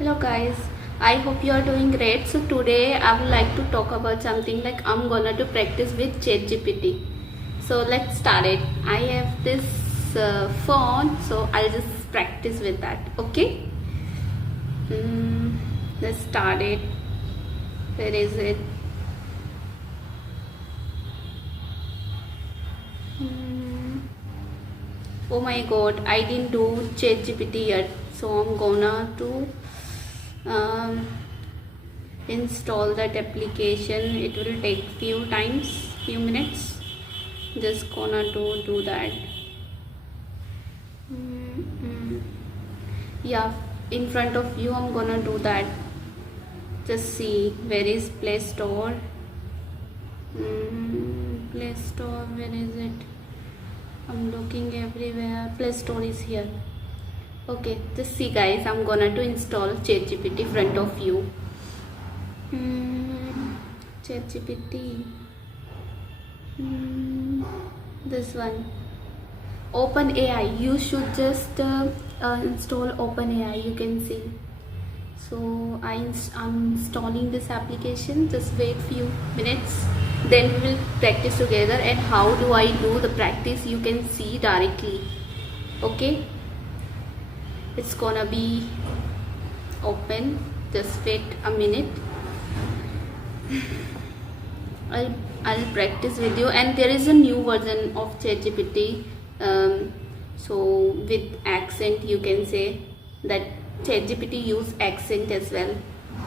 Hello guys, I hope you are doing great. So today I would like to talk about something like I'm gonna to practice with ChatGPT. So let's start it. I have this phone, so I'll just practice with that. Okay. Let's start it. Where is it? Oh my god, I didn't do ChatGPT yet, so I'm gonna to um, install that application. It will take few minutes. Just gonna do that. Yeah, in front of you I'm gonna do that. Just see where is Play Store. Play Store, where is it? I'm looking everywhere. Play Store is here. Okay, just see guys, I'm gonna to install ChatGPT front of you. ChatGPT. This one. OpenAI. You should just install OpenAI. You can see. So I'm installing this application. Just wait few minutes. Then we will practice together. And how do I do the practice? You can see directly. Okay. It's gonna be open. Just wait a minute. I'll practice with you. And there is a new version of ChatGPT. So with accent, you can say that ChatGPT use accent as well.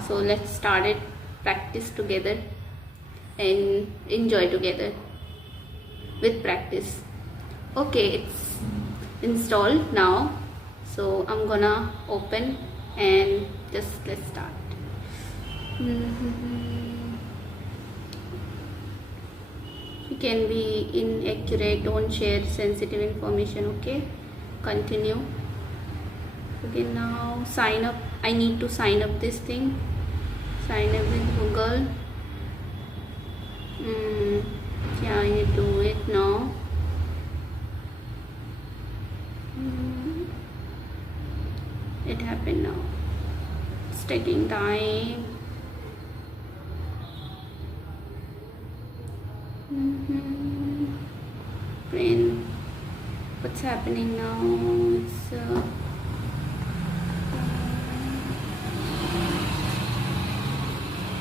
So let's start it, practice together and enjoy together with practice. Okay, it's installed now. So I'm gonna open and just let's start. You can be inaccurate, don't share sensitive information. Okay, continue. Okay, now sign up. I need to sign up this thing. Sign up with Google. Yeah, I need to do it now. It happened now. It's taking time. Friend, what's happening now? It's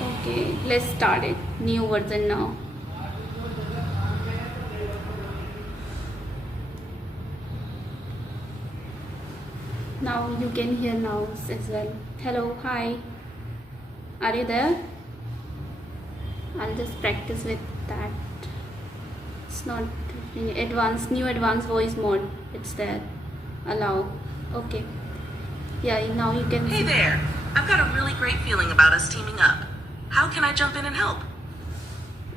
okay, let's start it. New version now. Now you can hear now as well. Hello, hi. Are you there? I'll just practice with that. It's not new advanced voice mode. It's there. Allow. Okay. Yeah, now you can Hey see. there. I've got a really great feeling about us teaming up. How can I jump in and help?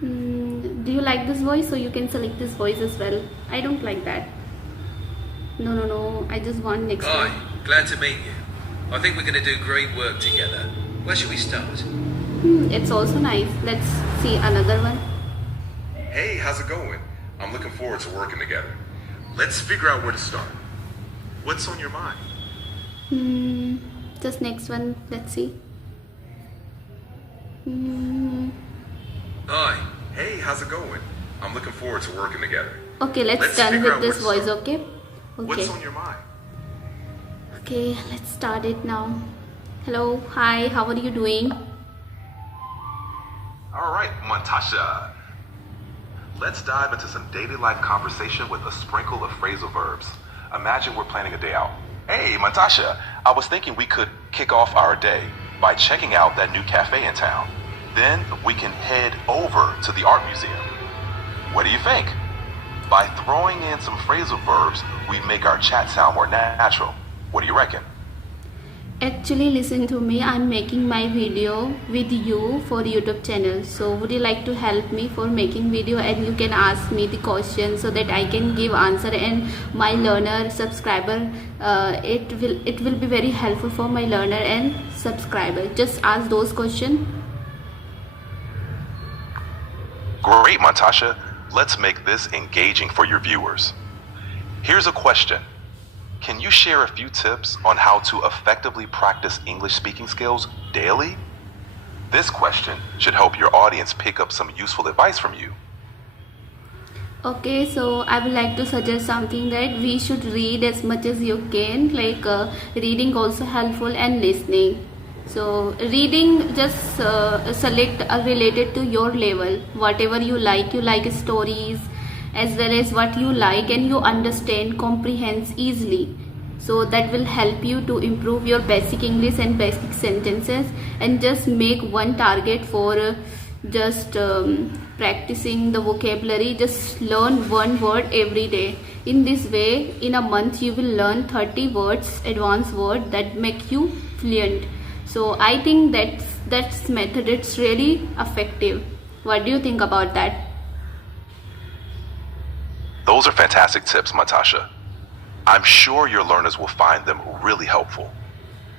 Do you like this voice? So you can select this voice as well. I don't like that. No. I just want next Hi, one. glad to meet you. I think we're going to do great work together. Where should we start? It's also nice. Let's see another one. Hey, how's it going? I'm looking forward to working together. Let's figure out where to start. What's on your mind? Just next one. Let's see. Hi. Hey, how's it going? I'm looking forward to working together. Okay, let's Let's done figure with out this where to voice. start. Okay. What's on your mind? Okay, let's start it now. Hello, hi, how are you doing? All right, Montasha. Let's dive into some daily life conversation with a sprinkle of phrasal verbs. Imagine we're planning a day out. Hey, Montasha, I was thinking we could kick off our day by checking out that new cafe in town. Then we can head over to the art museum. What do you think? By throwing in some phrasal verbs, we make our chat sound more natural. What do you reckon? Actually, listen to me. I'm making my video with you for YouTube channel. So would you like to help me for making video, and you can ask me the question so that I can give answer, and my learner subscriber it will be very helpful for my learner and subscriber. Just ask those questions. Great, Montasha. Let's make this engaging for your viewers. Here's a question. can you share a few tips on how to effectively practice English speaking skills daily? This question should help your audience pick up some useful advice from you. Okay, so I would like to suggest something that we should read as much as you can, like reading also helpful and listening. So reading, just select related to your level, whatever you like stories as well as what you like and you understand, comprehends easily. So that will help you to improve your basic English and basic sentences, and just make one target for just practicing the vocabulary. Just learn one word every day. In this way, in a month you will learn 30 words, advanced word that make you fluent. So I think that's method, it's really effective. What do you think about that? Those are fantastic tips, Natasha. I'm sure your learners will find them really helpful.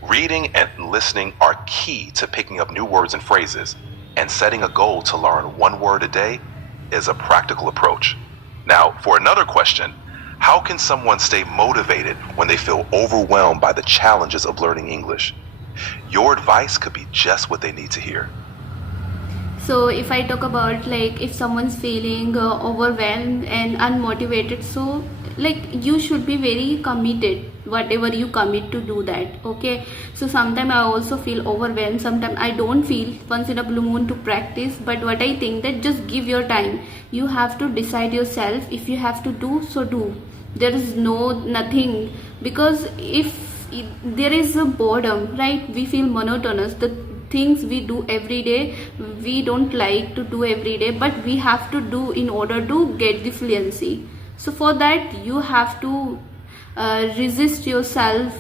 Reading and listening are key to picking up new words and phrases, and setting a goal to learn one word a day is a practical approach. Now, for another question, how can someone stay motivated when they feel overwhelmed by the challenges of learning English? Your advice could be just what they need to hear. So if I talk about, like, if someone's feeling overwhelmed and unmotivated, so like you should be very committed, whatever you commit to do that. Okay, so sometimes I also feel overwhelmed, sometimes I don't feel once in a blue moon to practice. But what I think, that just give your time. You have to decide yourself. If you have to do, so do. There is nothing, because if there is a boredom, right, we feel monotonous. The things we do every day, we don't like to do every day, but we have to do in order to get the fluency. So for that you have to resist yourself.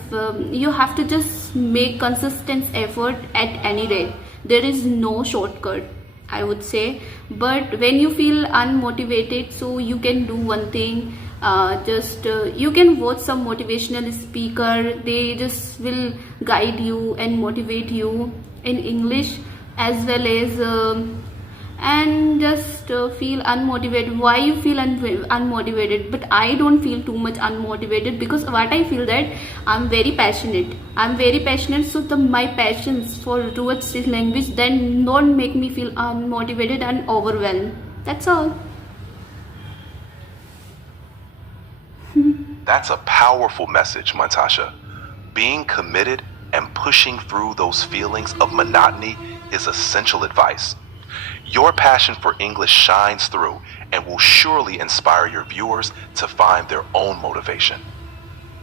You have to just make consistent effort at any rate. There is no shortcut, I would say. But when you feel unmotivated, so you can do one thing. You can watch some motivational speaker. They just will guide you and motivate you in English as well as and just feel unmotivated. Why you feel unmotivated? But I don't feel too much unmotivated, because what I feel that I'm very passionate. So my passions towards this language then don't make me feel unmotivated and overwhelmed. That's all. That's a powerful message, Natasha. Being committed and pushing through those feelings of monotony is essential advice. Your passion for English shines through and will surely inspire your viewers to find their own motivation.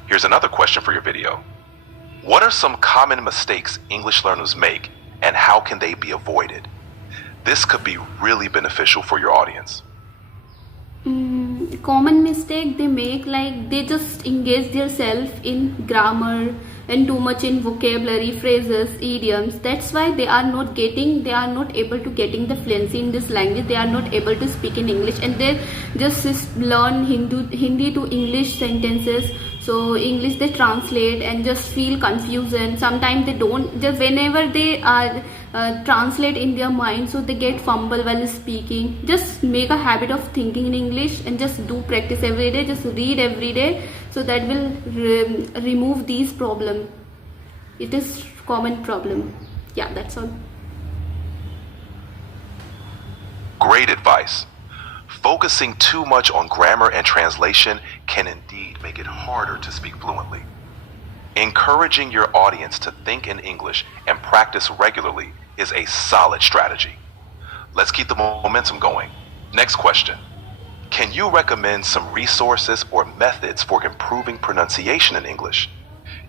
Here's another question for your video. What are some common mistakes English learners make, and how can they be avoided? This could be really beneficial for your audience. Common mistake they make, like they just engage themselves in grammar and too much in vocabulary, phrases, idioms. That's why they are not able to getting the fluency in this language. They are not able to speak in English, and they just learn Hindi to English sentences. So English they translate and just feel confusion. Sometimes they don't, just whenever they are translate in their mind, so they get fumble while speaking. Just make a habit of thinking in English and just do practice every day. Just read every day, so that will remove these problem. It is common problem. Yeah, that's all. Great advice. Focusing too much on grammar and translation can indeed make it harder to speak fluently. Encouraging your audience to think in English and practice regularly is a solid strategy. Let's keep the momentum going. Next question. Can you recommend some resources or methods for improving pronunciation in English?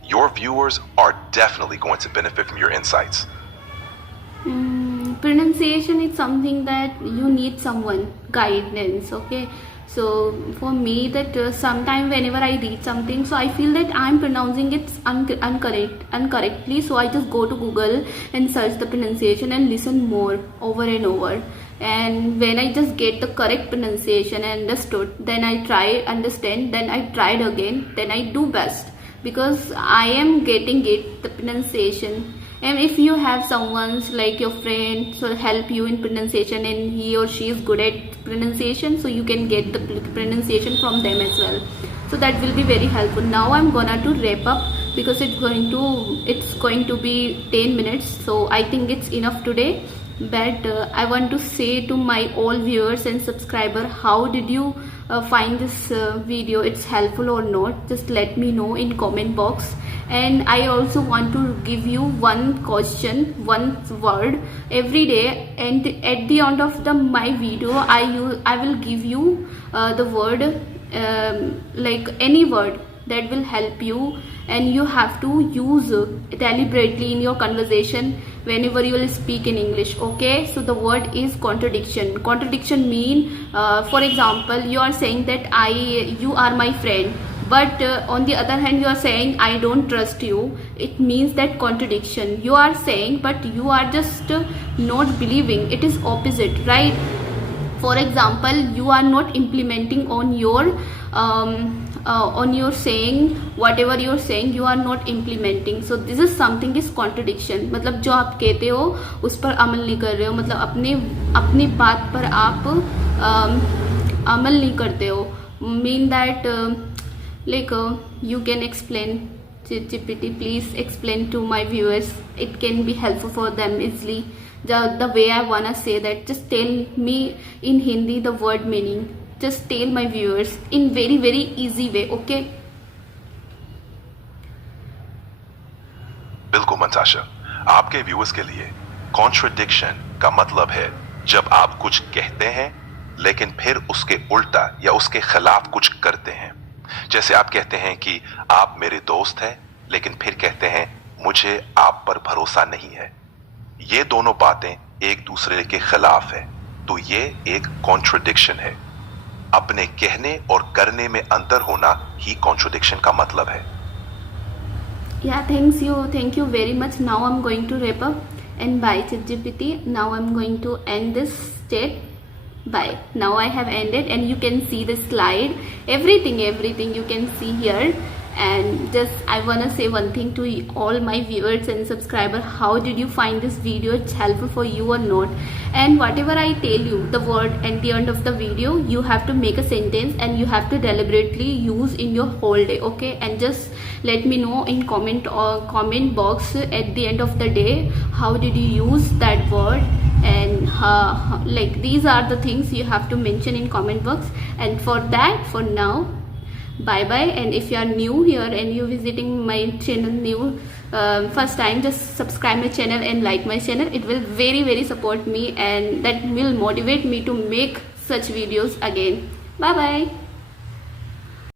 Your viewers are definitely going to benefit from your insights. Pronunciation is something that you need someone guidance. Okay, so for me, that sometime whenever I read something, so I feel that I'm pronouncing it incorrectly, so I just go to Google and search the pronunciation and listen more over and over. And when I just get the correct pronunciation and understood, then I understand, then I tried again, then I do best, because I am getting it, the pronunciation. And if you have someone like your friend, so help you in pronunciation, and he or she is good at pronunciation, so you can get the pronunciation from them as well. so that will be very helpful. Now I'm gonna to wrap up because it's going to be 10 minutes, so I think it's enough today. But I want to say to my all viewers and subscriber, how did you find this video? It's helpful or not? Just let me know in comment box. And I also want to give you one question, one word every day, and at the end of my video I will give you the word, like any word that will help you, and you have to use deliberately in your conversation whenever you will speak in English. Okay, so the word is contradiction. Contradiction mean, for example, you are saying that you are my friend, but on the other hand you are saying I don't trust you. It means that contradiction. You are saying but you are just not believing. It is opposite, right? For example, you are not implementing on your saying, whatever you're saying you are not implementing. So this is something is contradiction. मतलब जो आप कहते हो उस पर अमल नहीं कर रहे हो, मतलब अपनी बात पर आप अमल नहीं करते हो. Mean that like you can explain. ChatGPT, please explain to my viewers. It can be helpful for them easily. The way I wanna say that, just tell me in Hindi the word meaning. Just tell my viewers in very very easy way. Okay? बिल्कुल मंताशा, आपके viewers के लिए contradiction का मतलब है जब आप कुछ कहते हैं लेकिन फिर उसके उल्टा या उसके खिलाफ कुछ करते हैं. जैसे आप कहते हैं कि आप मेरे दोस्त हैं लेकिन फिर कहते हैं मुझे आप पर भरोसा नहीं है. ये दोनों बातें एक दूसरे के खिलाफ है, तो ये एक कॉन्ट्रडिक्शन है. अपने कहने और करने में अंतर होना ही कॉन्ट्रडिक्शन का मतलब है. Yeah, thank you very much. Now I'm going to wrap up, and bye ChatGPT. Now I'm going to end this chat. Bye. Now I have ended, and you can see the slide, everything you can see here. And just I wanna say one thing to all my viewers and subscribers. How did you find this video? It's helpful for you or not? And whatever I tell you, the word at the end of the video, you have to make a sentence and you have to deliberately use in your whole day. Okay? And just let me know in comment box at the end of the day, how did you use that word, and like these are the things you have to mention in comment box. And for that, for now, bye bye. And if you are new here and you visiting my channel first time, just subscribe my channel and like my channel. It will very very support me, and that will motivate me to make such videos again. Bye bye.